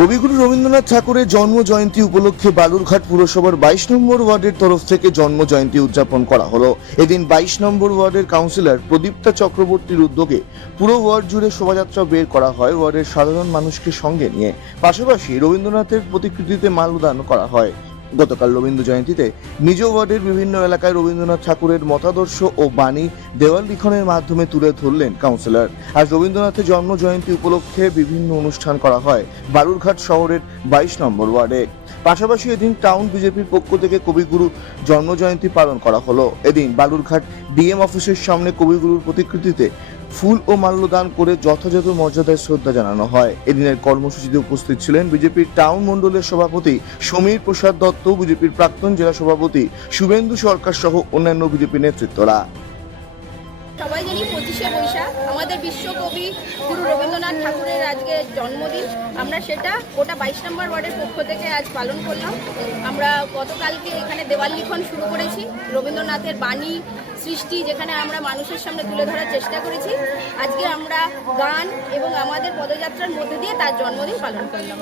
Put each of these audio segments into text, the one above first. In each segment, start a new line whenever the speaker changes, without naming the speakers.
কবিগুরু রবীন্দ্রনাথ ঠাকুরের জন্ম জয়ন্তী উপলক্ষে বালুরঘাট পুরসভার বাইশ নম্বর ওয়ার্ডের তরফ থেকে জন্ম জয়ন্তী উদযাপন করা হলো। এদিন বাইশ নম্বর ওয়ার্ডের কাউন্সিলর প্রদীপ্তা চক্রবর্তীর উদ্যোগে পুরো ওয়ার্ড জুড়ে শোভাযাত্রা বের করা হয় ওয়ার্ডের সাধারণ মানুষকে সঙ্গে নিয়ে। পাশাপাশি রবীন্দ্রনাথের প্রতিকৃতিতে মালদান করা হয়। গতকাল রবীন্দ্র জয়ন্তীতে নিজ ওয়ার্ডের বিভিন্ন এলাকায় রবীন্দ্রনাথ ঠাকুরের মতাদর্শ ও বাণী দেওয়াল লিখনের মাধ্যমে তুলে ধরলেন কাউন্সিলর। আজ রবীন্দ্রনাথের জন্ম জয়ন্তী উপলক্ষে বিভিন্ন অনুষ্ঠান করা হয় বালুরঘাট শহরের বাইশ নম্বর ওয়ার্ডে। পাশাপাশি এদিন টাউন বিজেপির পক্ষ থেকে কবিগুরু জন্ম জয়ন্তী পালন করা হলো। এদিন বালুরঘাট ডিএম অফিসের সামনে কবিগুরুর প্রতিকৃতিতে ফুল ও মাল্যদান করে যথাযথ মর্যাদায় শ্রদ্ধা জানানো হয়। এদিনের কর্মসূচিতে উপস্থিত ছিলেন বিজেপির টাউন মণ্ডলের সভাপতি সমীর প্রসাদ দত্ত, বিজেপির প্রাক্তন জেলা সভাপতি শুভেন্দু সরকার সহ অন্যান্য বিজেপি নেতৃত্বরা।
সবাই জানি পঁচিশে বৈশাখ। আমাদের বিশ্বকবি গুরু রবীন্দ্রনাথ ঠাকুরের আজকে জন্মদিন। আমরা সেটা গোটা বাইশ নম্বর ওয়ার্ডের পক্ষ থেকে আজ পালন করলাম। আমরা গতকালকে এখানে দেওয়াল লিখন শুরু করেছি। রবীন্দ্রনাথের বাণী সৃষ্টি যেখানে আমরা মানুষের সামনে তুলে ধরার চেষ্টা করেছি। আজকে আমরা গান এবং আমাদের পদযাত্রার মধ্যে দিয়ে তার জন্মদিন পালন করলাম।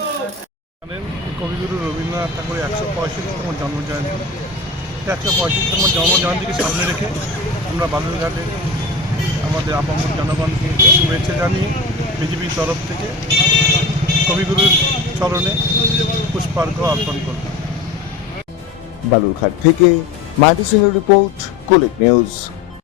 কবিগুরু রবীন্দ্রনাথ ঠাকুরের একশো পঁয়ষট্টিতম জন্মজয়ন্তী। একশো পঁয়ষট্টিতম জন্মজয়ন্তীকে সামনে রেখে আমরা বালুরঘাটে আমাদের আপামর জনগণকে শুভেচ্ছা জানিয়ে বিজেপির তরফ থেকে কবিগুরুর চরণে পুষ্পার্ঘ্য অর্পণ করব
বালুরঘাট থেকে সিংহের রিপোর্ট কোলেক নিউজ